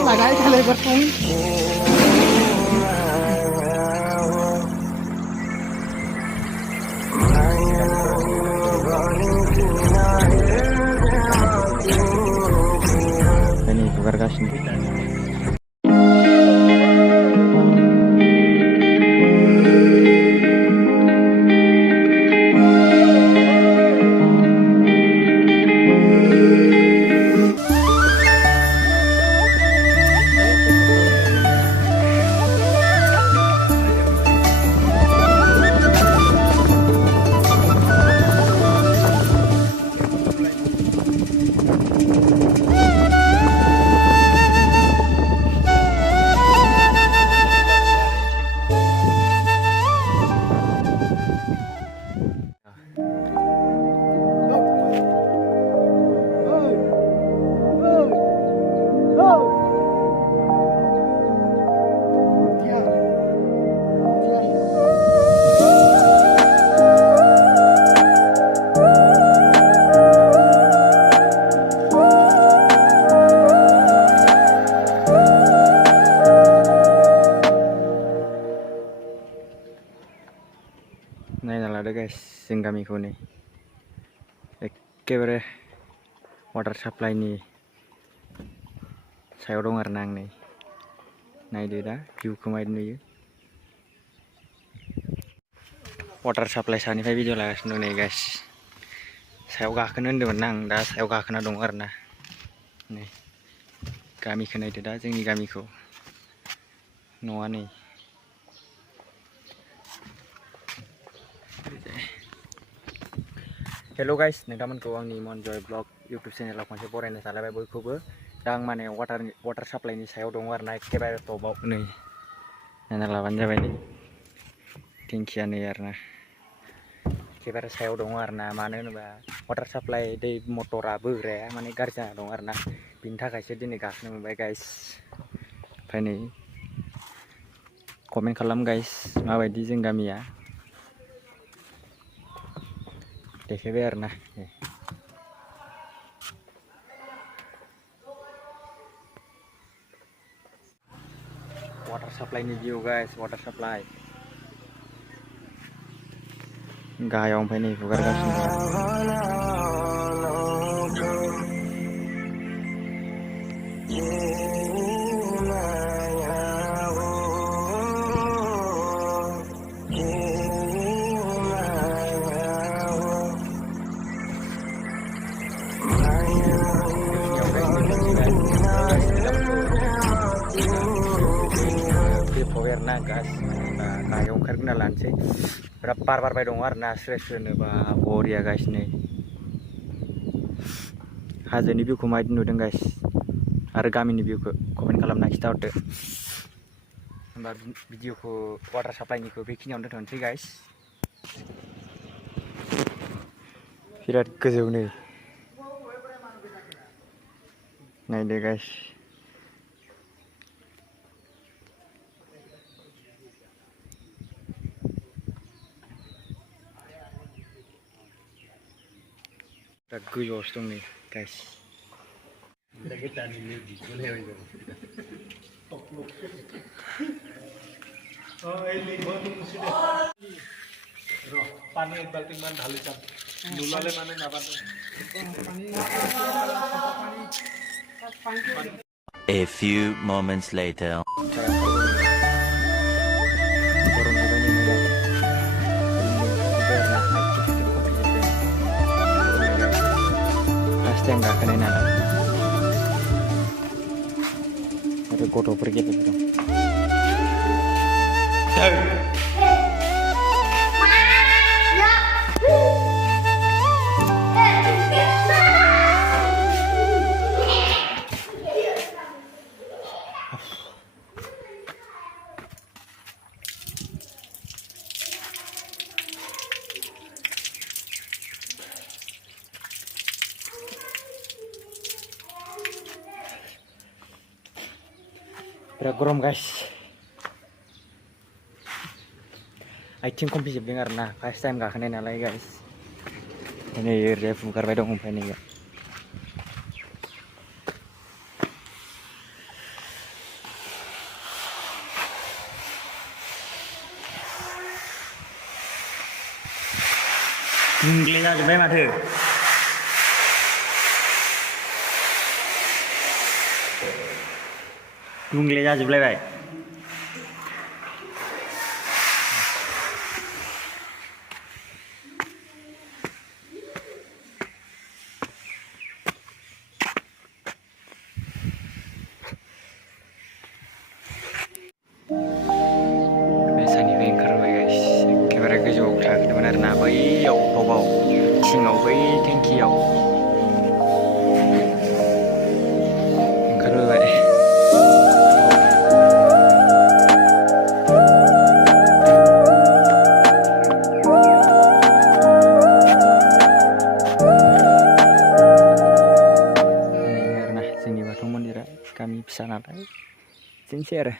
Padahal kalau bertemu ini bukan kasih. Naik ada guys, sing kami kuni. Ekebre water supply ni. Saya orang renang nih. Nah itu dah, view kemarin ni. Water supply sana ni video lah nih guys. Saya udah kena di menang, dah saya udah kena dongar nah. Nih, kami kena itu dah, jeng ni kami ko. Noa nih. Hello guys, nोंथांमोनखौ आंनि मनजय blog YouTube चेनेलाव खनसे बरायनो सानलायबाय बयखौबो। दा आं माने water साप्लाइनि सायाव दङ आरोना एखेबारे टपआव नै नायना लाबानो जाबाय नै टेंकिया नै आरोना एखेबारे सायाव दङ आरोना मानो होनोबा वाटार साप्लाइ दै मटरा बोग्राया माने गाज्रि जाना दं आरोना बिनि थाखायसो दिनै गाखोनो मोनबाय गाइस। ओमफ्राय नै कमेन्ट खालाम गाइस माबायदि जों गामिया देखायबाय आरोना। वाटार सप्लाई नि view guys, वाटार सप्लाई गाहायाव ओमफ्राय नै हुगारगासिनो ना गास गाहायाव ओंखारग्रोना लानोसै बिराद बार बारबाय दङ आरोना स्रो स्रोनो बा बरिया गाइस नै हाजोनि भिउखौ माबायदि नुदों गाइस आरो गामिनि भिउखौ कमेन्ट खालामना खिथाहरदो। होमबा भिडिअखौ वाटार साप्लाइनिखौ बेखिनियावनो दोनथ'नोसै गाइस। बिराद गोजौ नै नायदो गाइस। बिराद गोजौआवसो दं नै गाइस। पानी एक बाल्टी मान ढाली चाल नुलाले माने नाबाद A few moments later. Pasti yang gak kena nada. Ada kotor pergi tu. Birak grom guys. I think kompisip dengar nah first time gak kena nalai guys. Ini ref bukan bedong umpan ini ya. Dungle जाजोब्बाय माथो दुंग्ले जाजोबलायबाय एखेबारे गोजौआव थाखोदोंमोन आरोना बैयाव टपाव थिङाव बै टेंकियाव ओंखारबोबाय आरोना जोंनि बाथौ मन्दिरा गामि फिसा नालाय बिदिनोसै आरो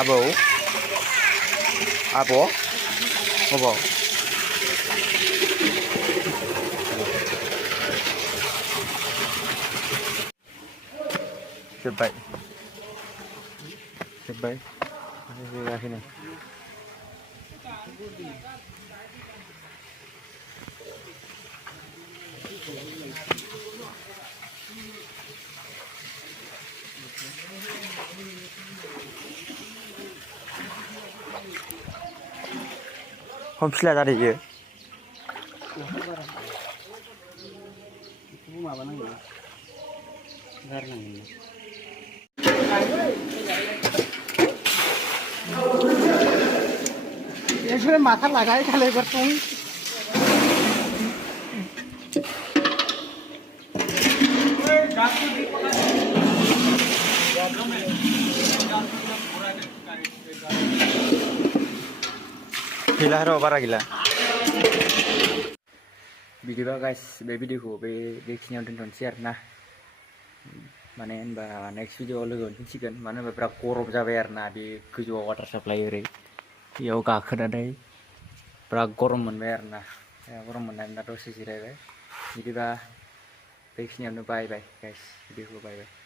Abo, abo, abo. Cepat, cepat. Ini sini. Homsila tadi ya. Itu apa namanya? Garnang. Ini mata lagai kalau bertung. Gila haro bara gila. Bidiba guys, बे भिडिअखौ बेखिनियाव दोनथ'नोसै आरोना माने होनबा नेक्स्ट भिडिअआव लोगो मोनफिनसिगोन मानो होनबा बिराद गरम जाबाय आरोना बे गोजौआव वाटार साप्लाइ ओरै बेयाव गाखोनानै बिराद गरम मोनबाय आरोना गरम मोननानै दा दसे जिरायबाय बिदिबा बेखिनियावनो बाय बाय गाइस भिडिअखौ बाय बाय